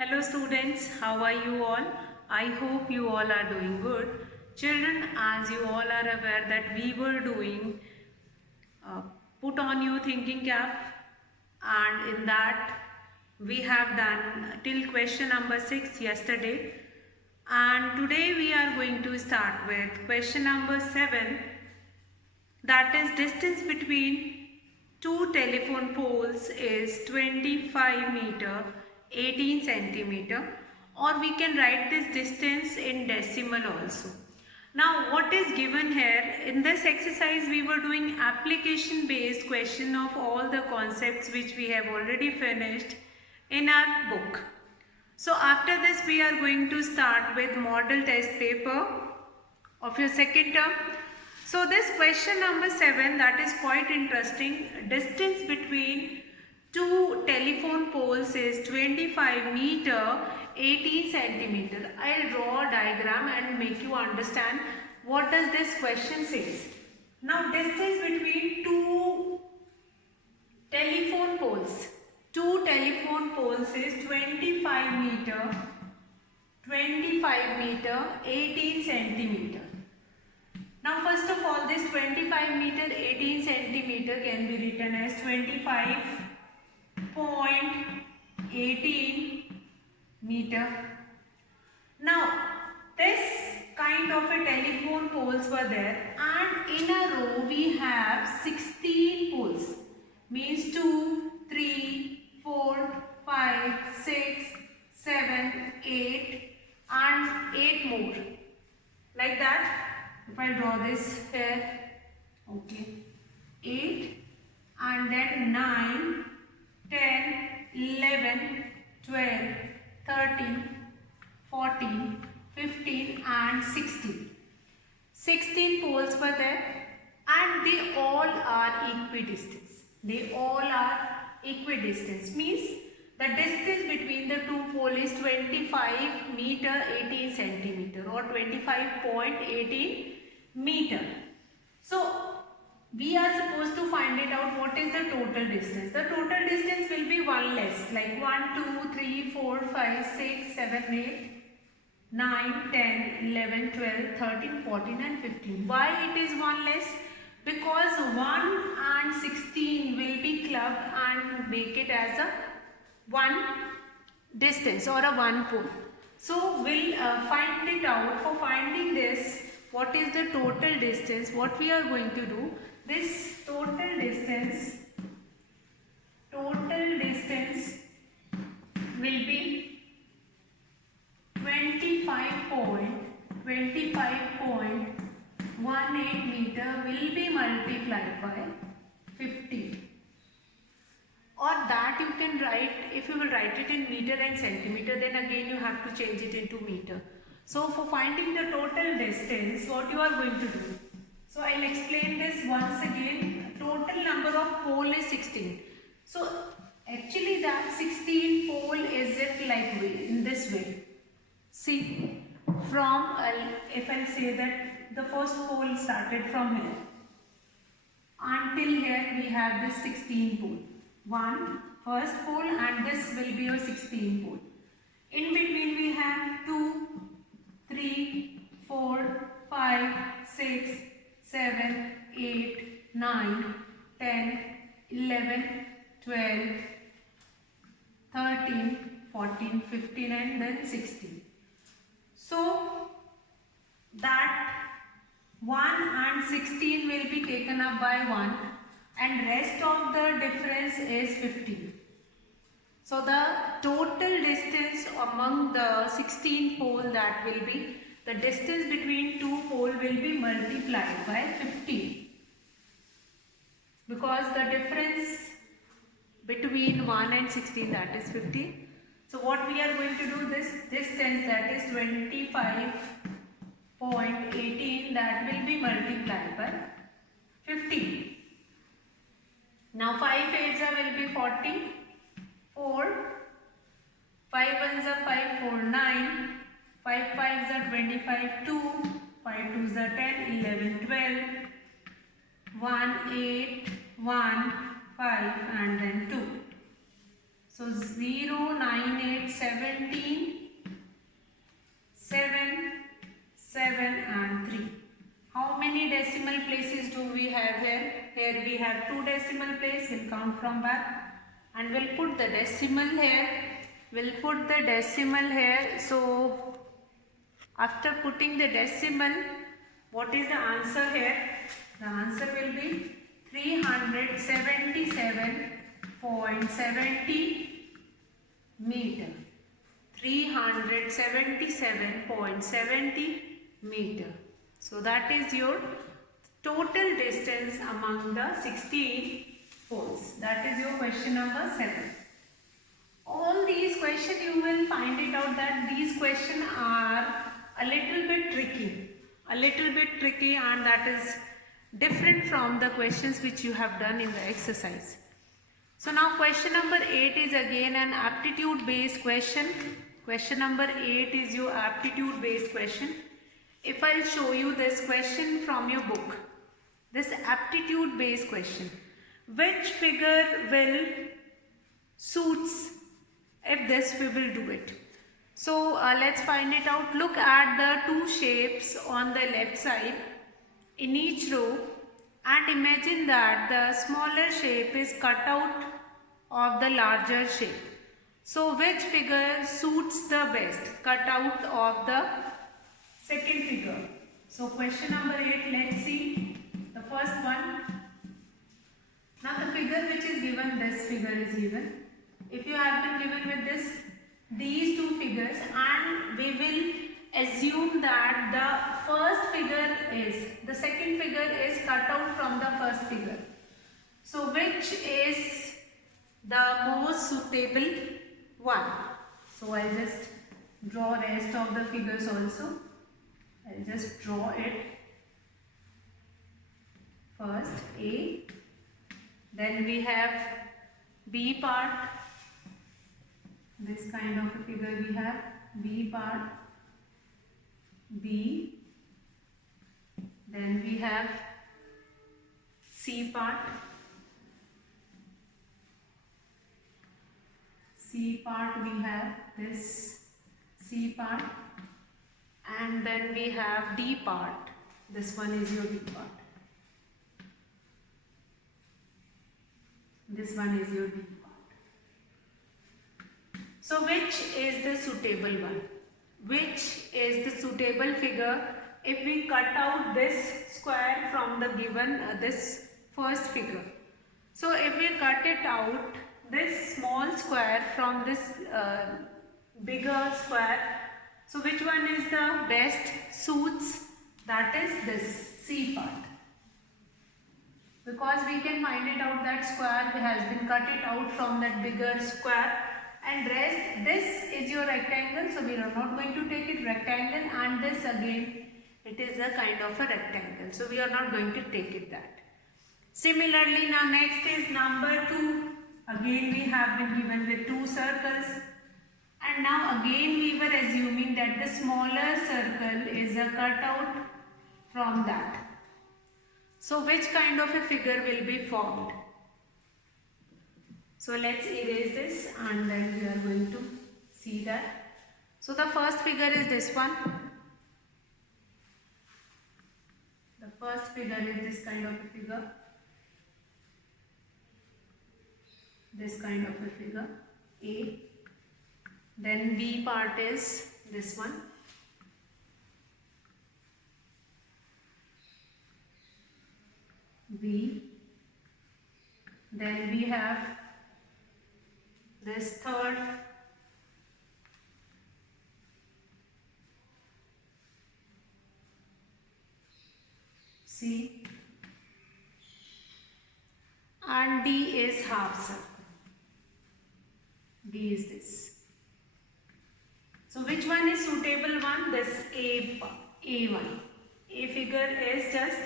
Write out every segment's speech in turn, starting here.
Hello students, how are you all? I hope you all are doing good. Children, as you all are aware that we were doing uh, put on your thinking cap, and in that we have done till question number 6 yesterday, and today we are going to start with question number 7, that is distance between two telephone poles is 25 meter 18 centimeter, or we can write this distance in decimal also. Now what is given here in this exercise, we were doing application based question of all the concepts which we have already finished in our book. So after this we are going to start with model test paper of your second term. So this question number 7, that is quite interesting. Distance between two telephone poles is 25 meter 18 centimeter. I'll draw a diagram and make you understand what does this question says. Now distance between two telephone poles. Two telephone poles is 25 meter 18 centimeter. Now first of all, this 25 meter 18 centimeter can be written as 25.18 meter. Now this kind of a telephone poles were there, and in a row we have 16 poles, means 2, 3, 4, 5, 6, 7, 8 and 8 more, like that. If I draw this here, okay, 8 and then 9, 10, 11, 12, 13, 14, 15 and 16. 16 poles were there, and they all are equidistant. They all are equidistant, means the distance between the two poles is 25 meter 18 centimeter or 25.18 meter. So we are supposed to find it out what is the total distance. The total distance will be one less, like 1, 2, 3, 4, 5, 6, 7, 8, 9, 10, 11, 12, 13, 14 and 15. Why it is one less? Because 1 and 16 will be clubbed and make it as a one distance or a one pole. So we'll find it out. For finding this, what is the total distance, what we are going to do, this total distance will be 25.18 meter will be multiplied by 50. Or that you can write, if you will write it in meter and centimeter, then again you have to change it into meter. So for finding the total distance, what you are going to do? So I will explain this once again. Total number of pole is 16. So actually that 16 pole is it like in this way. See, from if I say that the first pole started from here until here we have this 16 pole. First pole, and this will be a 16 pole. In between we have 2, 3, 4, 5, 6, 7, 8, 9, 10, 11, 12, 13, 14, 15 and then 16. So that 1 and 16 will be taken up by 1 and rest of the difference is 15. So the total distance among the 16 pole, that will be the distance between two pole will be multiplied by 15, because the difference between 1 and 16, that is 15. So what we are going to do, this distance, that is 25.18, that will be multiplied by 15. Now 5 8s will be 40, 4, 5 1s are 5, 4, 9, 5 5s are 25, 2, 5 2s are 10, 11, 12, 1, 8, 1, 5 and then 2. So 0, 9, 8, 17, 7, 7 and 3. How many decimal places do we have here? Here we have 2 decimal places. We'll count from back and we'll put the decimal here. We'll put the decimal here. So after putting the decimal, what is the answer here? The answer will be 377.70 meter. 377.70 meter. So that is your total distance among the 16 poles. That is your question number 7. All these questions you will find it out that these questions are a little bit tricky. And that is different from the questions which you have done in the exercise. So now question number 8 is again an aptitude based question. Question number 8 is your aptitude based question. If I'll show you this question from your book, this aptitude based question, which figure will suits if this we will do it? So let's find it out. Look at the 2 shapes on the left side in each row and imagine that the smaller shape is cut out of the larger shape. So which figure suits the best? Cut out of the second figure. So question number 8, let's see the first one. Now the figure which is given, this figure is given. If you have been given with these 2 figures, and we will assume that the second figure is cut out from the first figure. So which is the most suitable one? So I'll just draw rest of the figures also. I'll just draw it. First A, then we have B part. This kind of a figure we have B part, B, then we have C part, we have this C part, and then we have D part. This one is your D part. This one is your D part. So which is the suitable one? Which is the suitable figure if we cut out this square from the given this first figure? So if we cut it out, this small square from this bigger square, so which one is the best suits? That is this C part. Because we can find it out that square has been cut it out from that bigger square, and rest, this is your rectangle, so we are not going to take it rectangle, and this again it is a kind of a rectangle, so we are not going to take it that. Similarly, now next is number 2. Again we have been given with 2 circles, and now again we were assuming that the smaller circle is a cutout from that. So which kind of a figure will be formed? So let's erase this and then we are going to see that. So the first figure is this one. The first figure is this kind of a figure. This kind of a figure, A. Then B part is this one. B. Then we have this third. C. And D is half circle. D is this. So which one is suitable one? This A1. A figure is just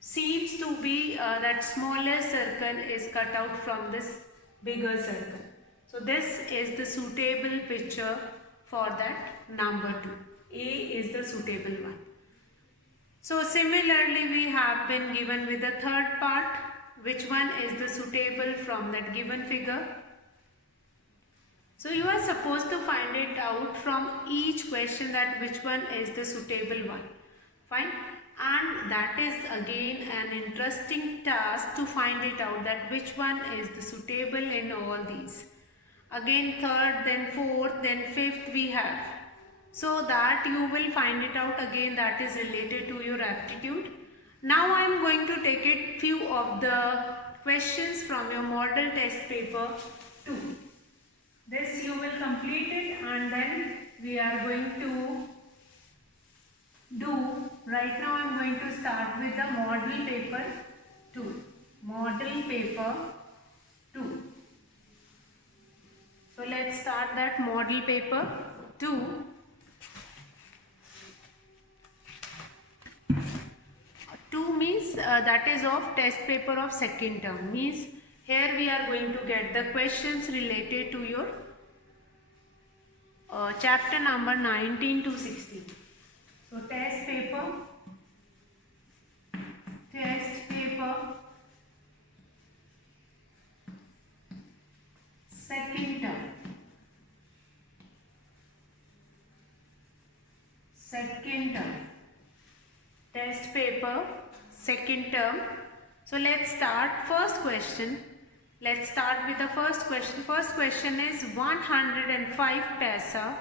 seems to be that smaller circle is cut out from this bigger circle. So this is the suitable picture for that number 2. A is the suitable one. So similarly we have been given with the third part. Which one is the suitable from that given figure? So you are supposed to find it out from each question that which one is the suitable one. Fine. And that is again an interesting task to find it out that which one is the suitable in all these. Again third, then fourth, then fifth we have. So that you will find it out again, that is related to your aptitude. Now I am going to take it few of the questions from your model test paper 2. This you will complete it and then we are going to do, right now I am going to start with the model paper 2. Model paper 2. So let's start that model paper 2. 2 means that is of test paper of second term, means here we are going to get the questions related to your chapter number 19 to 16. So test paper second term, test paper second term. So let's start first question. Let's start with the first question. First question is 105 paisa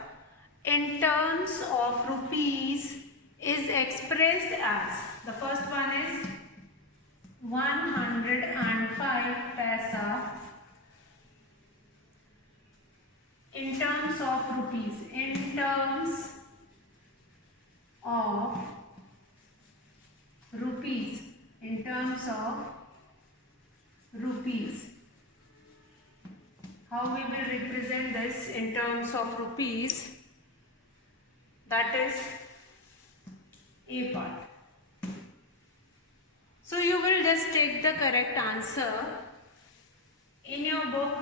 in terms of rupees is expressed as. The first one is 105 paisa in terms of rupees. In terms of rupees. In terms of rupees. How we will represent this in terms of rupees? That is A part. So you will just take the correct answer in your book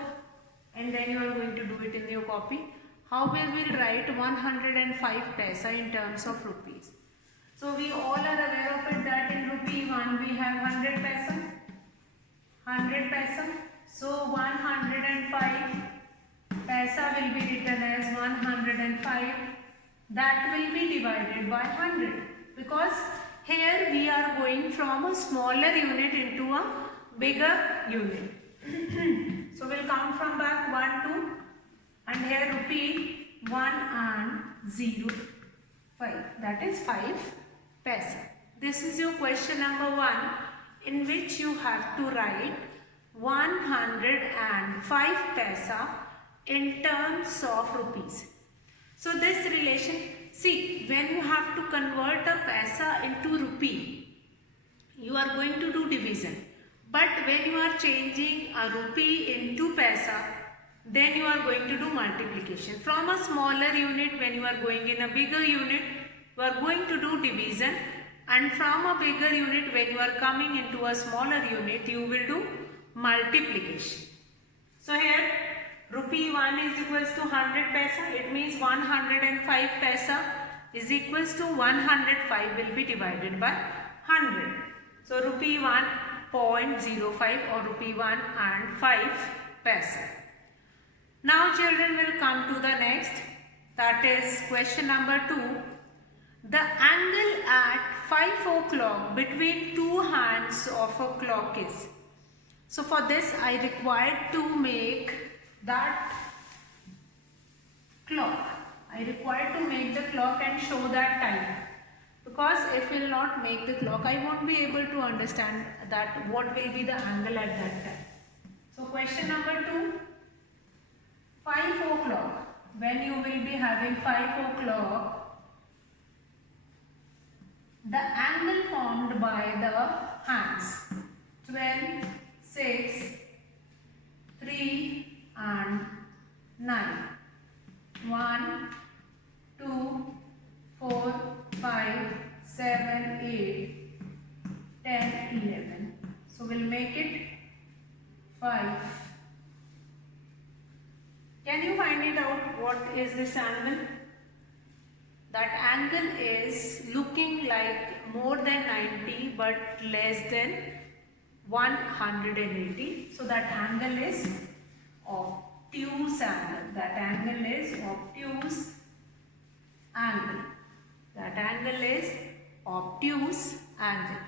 and then you are going to do it in your copy. How we will write 105 paisa in terms of rupees. So we all are aware of it that in rupee 1 we have 100 paisa. 100 paisa. So 105 paisa will be written as 105. That will be divided by 100 because here we are going from a smaller unit into a bigger unit. So we'll count from back 1, 2 and here rupee 1 and 0, 5. That is 5 paisa. This is your question number 1 in which you have to write 105 paisa in terms of rupees. So this relation, see, when you have to convert a paisa into rupee, you are going to do division. But when you are changing a rupee into paisa, then you are going to do multiplication. From a smaller unit, when you are going in a bigger unit, you are going to do division. And from a bigger unit, when you are coming into a smaller unit, you will do multiplication. So here, rupee 1 is equals to 100 paisa. It means 105 paisa is equals to 105 will be divided by 100. So rupee 1.05 or rupee 1 and 5 paisa. Now children will come to the next, that is question number 2. The angle at 5 o'clock between two hands of a clock is. So for this I required to make that clock. I required to make the clock and show that time. Because if we will not make the clock, I won't be able to understand that what will be the angle at that time. So question number 2, 5 o'clock. When you will be having 5 o'clock, the angle formed by the hands 12, 6, 3 and 9. 1, 2, 4, 5, 7, 8, 10, 11. So we'll make it 5. Can you find it out what is this angle? That angle is looking like more than 90 but less than 180. So that angle is off. obtuse angle. That angle is obtuse angle. That angle is obtuse angle.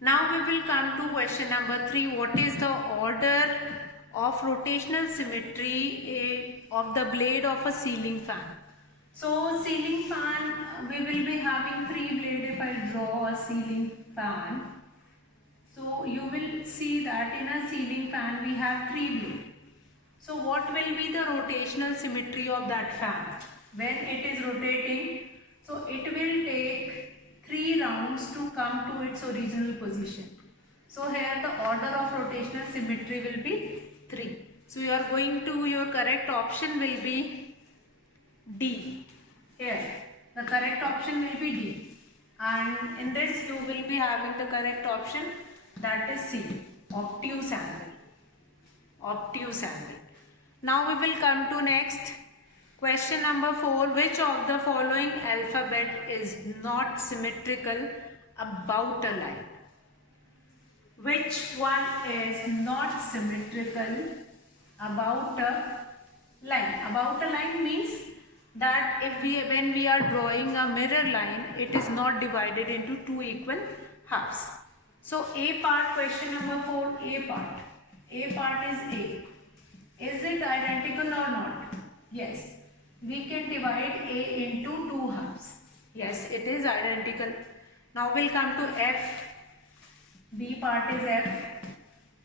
Now we will come to question number 3. What is the order of rotational symmetry of the blade of a ceiling fan? So ceiling fan, we will be having 3 blades if I draw a ceiling fan. So you will see that in a ceiling fan we have 3 blades. So what will be the rotational symmetry of that fan? When it is rotating, so it will take 3 rounds to come to its original position. So here the order of rotational symmetry will be 3. So you are going to, your correct option will be D. Here the correct option will be D, and in this you will be having the correct option, that is C, obtuse angle. Obtuse angle. Now we will come to next question number 4. Which of the following alphabet is not symmetrical about a line? Which one is not symmetrical about a line? About a line means that when we are drawing a mirror line, it is not divided into 2 equal halves. So A part, question number 4, A part. A part is A. Is it identical or not? Yes. We can divide A into 2 halves. Yes, it is identical. Now we'll come to F. B part is F.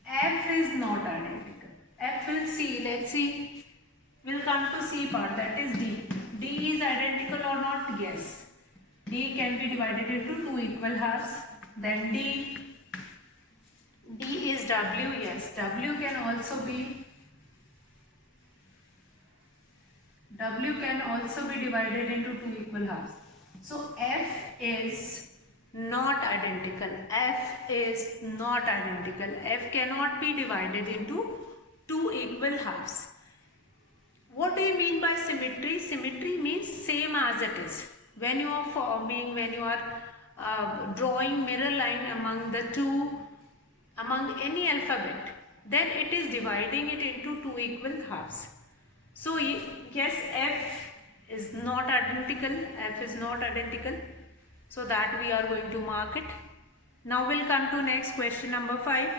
F is not identical. F will C. Let's see. We'll come to C part, that is D. D is identical or not? Yes. D can be divided into 2 equal halves. Then D is W. Yes, W can also be divided into 2 equal halves. So F is not identical. F is not identical. F cannot be divided into 2 equal halves. What do you mean by symmetry? Symmetry means same as it is. When you are drawing mirror line among any alphabet, then it is dividing it into 2 equal halves. So yes, F is not identical. F is not identical. So that we are going to mark it. Now we'll come to next question number 5.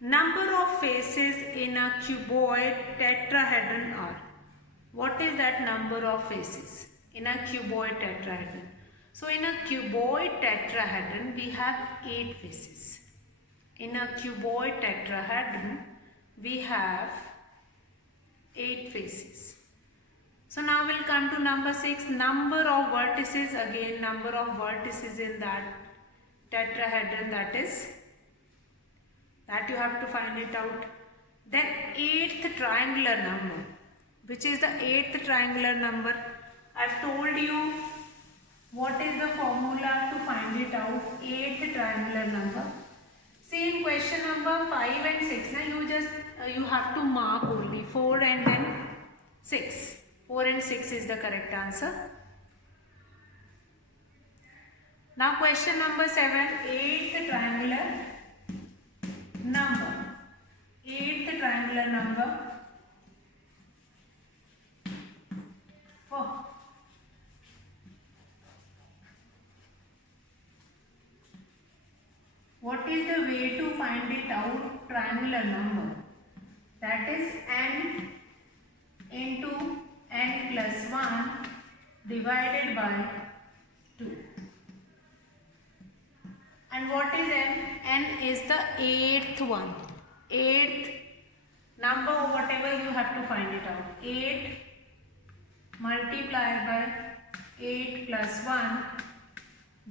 Number of faces in a cuboid tetrahedron are. What is that number of faces in a cuboid tetrahedron? So in a cuboid tetrahedron we have 8 faces. In a cuboid tetrahedron we have 8 faces. So now we'll come to number 6. Number of vertices, again number of vertices in that tetrahedron, that you have to find it out. Then 8th triangular number. Which is the 8th triangular number? I've told you what is the formula to find it out. 8th triangular number. Same question number 5 and 6. Now you have to mark only 4 and then 6. 4 and 6 is the correct answer. Now question number 7. 8th triangular number. 8th triangular number. 4. What is the way to find it out? Triangular number. That is n into n plus 1 divided by 2. And what is n? N is the 8th one. 8th number, whatever you have to find it out. 8 multiplied by 8 plus 1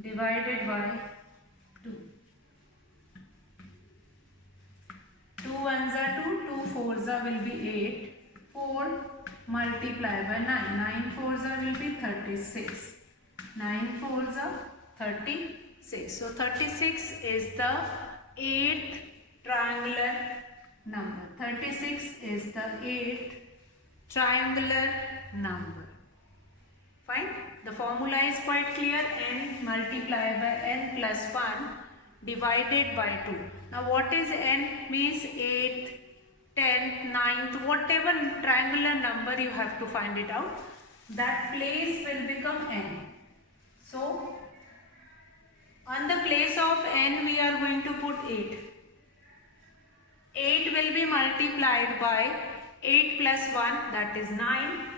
divided by 2. 2 ones are 2, 2 fours are will be 8. 4 multiplied by 9. 9 fours are will be 36. 9 fours are 36. So 36 is the 8th triangular number. 36 is the 8th triangular number. Fine. The formula is quite clear. N multiplied by n plus 1 divided by 2. Now what is n? Means 8 10th, 9th, whatever triangular number you have to find it out, that place will become n. So, on the place of n we are going to put 8. 8 will be multiplied by 8 plus 1, that is 9.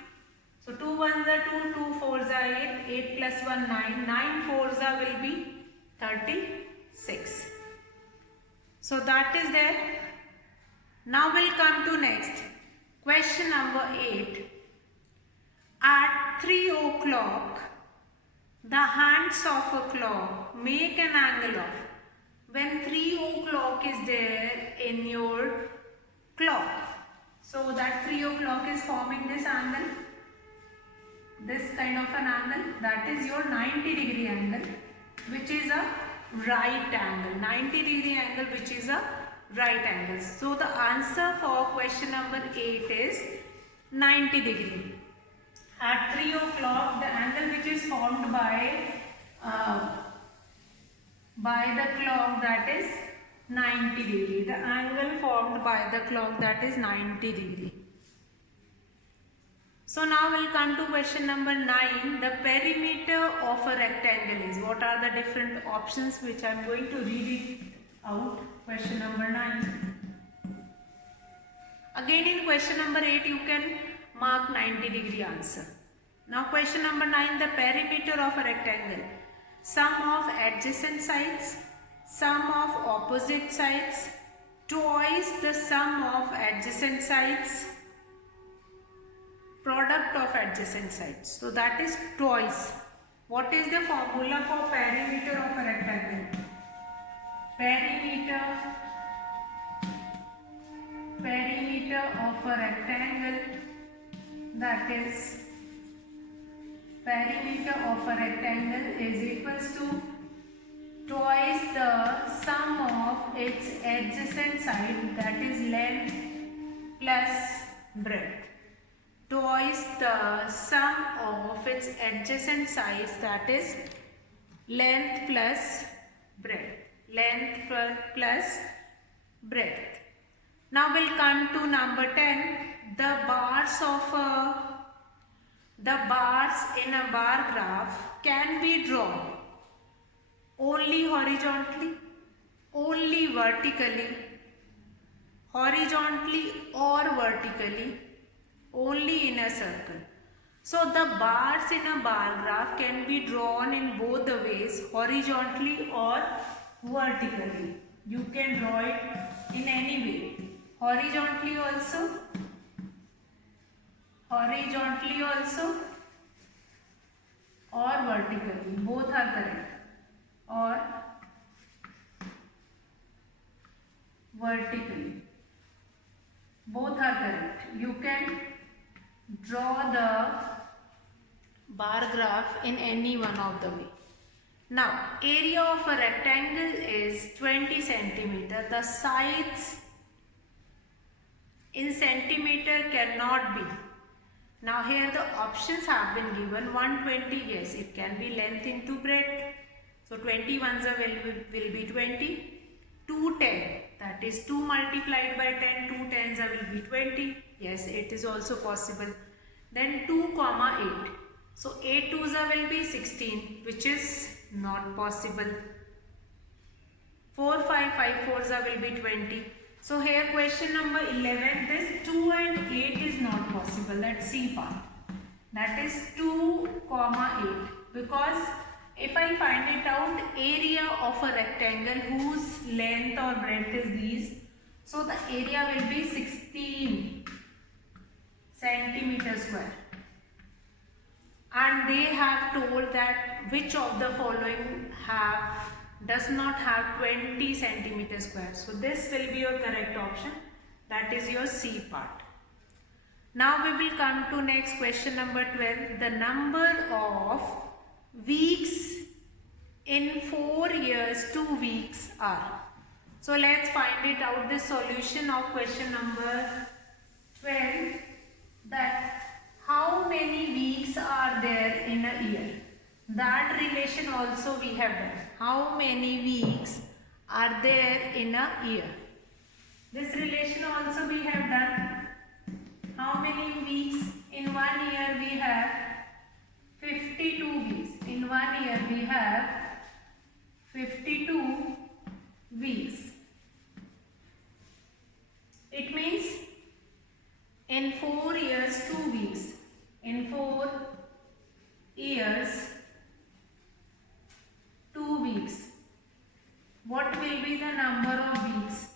So 2 ones are 2, 2 fours are 8, 8 plus 1 9, 9 fours are will be 36. So that is there. Now we'll come to next. Question number 8. At 3 o'clock, the hands of a clock make an angle of. When 3 o'clock is there in your clock, so that 3 o'clock is forming this angle, this kind of an angle, that is your 90-degree angle, which is a right angle. 90-degree angle which is a right angle. So the answer for question number 8 is 90 degree. At 3 o'clock, the angle which is formed by the clock, that is 90 degree. The angle formed by the clock, that is 90 degree. So now we'll come to question number 9. The perimeter of a rectangle is. What are the different options which I am going to read it out. Question number 9. Again in question number 8 you can mark 90 degree answer. Now question number 9. The perimeter of a rectangle. Sum of adjacent sides, sum of opposite sides, twice the sum of adjacent sides, product of adjacent sides. So that is twice. What is the formula for perimeter of a rectangle? Perimeter of a rectangle, that is perimeter of a rectangle is equals to twice the sum of its adjacent side, that is length plus breadth. Twice the sum of its adjacent sides, that is length plus breadth. Length plus breadth. Now we'll come to number 10. The bars in a bar graph can be drawn only horizontally, only vertically, horizontally or vertically, only in a circle. So the bars in a bar graph can be drawn in both the ways, horizontally or vertically. You can draw it in any way. Horizontally also, or vertically. Both are correct. Or vertically. Both are correct. You can draw the bar graph in any one of the way. Now, area of a rectangle is 20 centimeter. The sides in centimeter cannot be. Now here the options have been given. 120, yes, it can be length into breadth. So 20 ones will be 20. 210, that is 2 multiplied by 10, 2 tens will be 20. Yes, it is also possible. Then 2 comma 8. So 8 twos will be 16, which is not possible. 4 5 5 fours will be 20. So here question number 11, this 2 and 8 is not possible. Let's see part. That is 2 comma 8, because if I find it out, area of a rectangle whose length or breadth is these, so the area will be 16 centimeter square. And they have told that which of the following does not have 20 centimeter square. So this will be your correct option. That is your C part. Now we will come to next question number 12. The number of weeks in 4 years, 2 weeks are. So let's find it out, the solution of question number 12. That how many weeks are there in a year? That relation also we have done. How many weeks are there in a year? This relation also we have many weeks? In 1 year we have 52 weeks. In 1 year we have 52 weeks. It means in 4 years 2 weeks. In 4 years 2 weeks. What will be the number of weeks?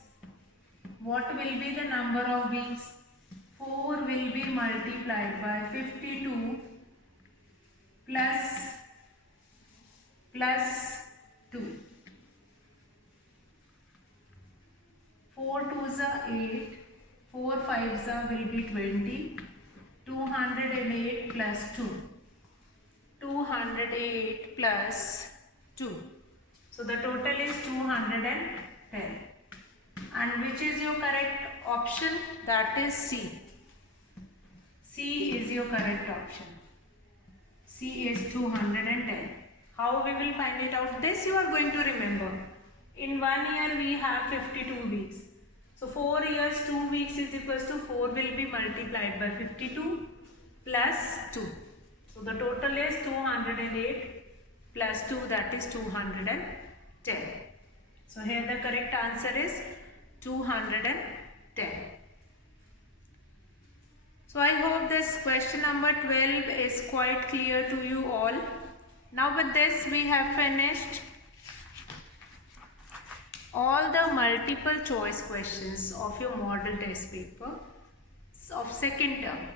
What will be the number of weeks? 4 will be multiplied by 52 plus 2. 4 2s are 8, 4 5s are will be 20, 208 plus 2. 208 plus 2. So the total is 210. And which is your correct option? That is C. C is your correct option. C is 210. How we will find it out? This you are going to remember. In 1 year we have 52 weeks. So 4 years 2 weeks is equals to 4 will be multiplied by 52 plus 2. So the total is 208 plus 2, that is 210. So here the correct answer is 210. So I hope this question number 12 is quite clear to you all. Now with this we have finished all the multiple choice questions of your model test paper of second term.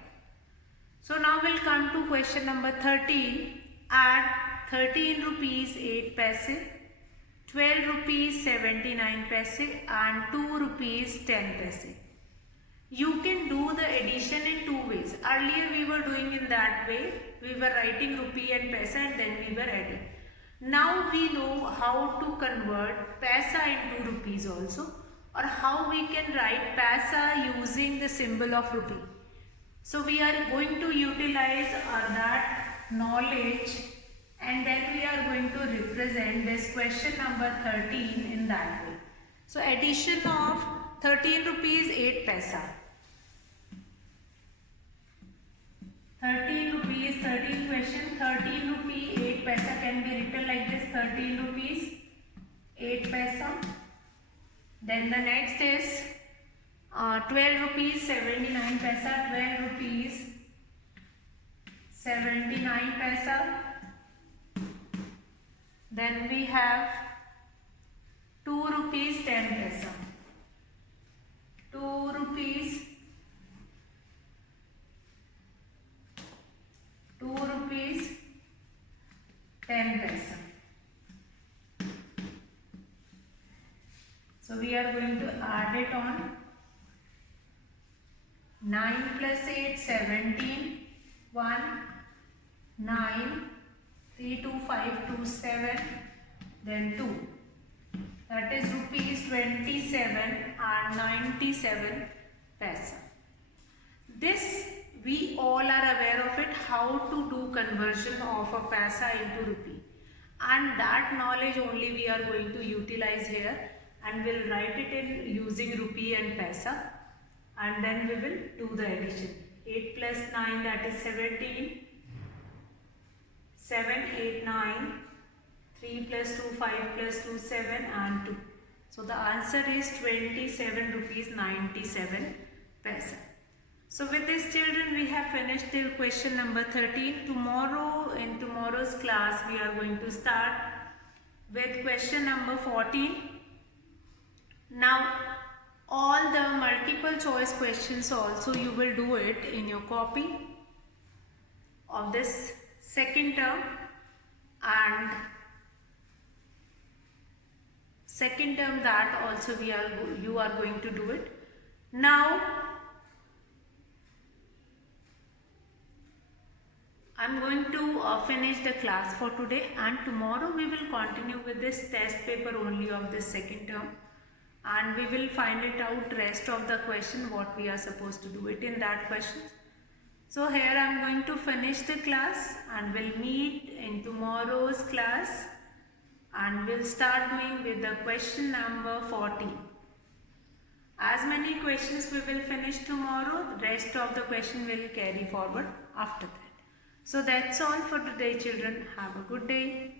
So now we'll come to question number 13. Add 13 rupees 8 paise, 12 rupees 79 paise and 2 rupees 10 paise. You can do the addition in two ways. Earlier we were doing in that way. We were writing rupee and paisa and then we were adding. Now we know how to convert paisa into rupees also, or how we can write paisa using the symbol of rupee. So we are going to utilize that knowledge and then we are going to represent this question number 13 in that way. So addition of 13 rupees 8 paisa. 13 rupees, 13 question, 13 rupee 8 paisa can be written like this, 13 rupees 8 paisa. Then the next is 12 rupees 79 paisa, 12 rupees 79 paisa. Then we have 2 rupees 10 paisa. 2 rupees 10 paisa. So we are going to add it on. 9 plus 8, 17, 1, 9, 3, 2, 5, 2, 7, then 2. That is rupees 27 and 97 paisa. This we all are aware of it, how to do conversion of a paisa into rupee. And that knowledge only we are going to utilize here and we'll write it in using rupee and paisa. And then we will do the addition. 8 plus 9, that is 17. 7, 8, 9. 3 plus 2, 5 plus 2, 7 and 2. So the answer is 27 rupees 97 paisa. So with this children we have finished till question number 13. Tomorrow in tomorrow's class we are going to start with question number 14. Now all the multiple choice questions also you will do it in your copy of this second term, and second term that also you are going to do it. Now I am going to finish the class for today, and tomorrow we will continue with this test paper only of this second term, and we will find it out rest of the question what we are supposed to do it in that question. So here I am going to finish the class and we'll meet in tomorrow's class and we'll start doing with the question number 14. As many questions we will finish tomorrow, rest of the question will carry forward after that. So that's all for today, children. Have a good day.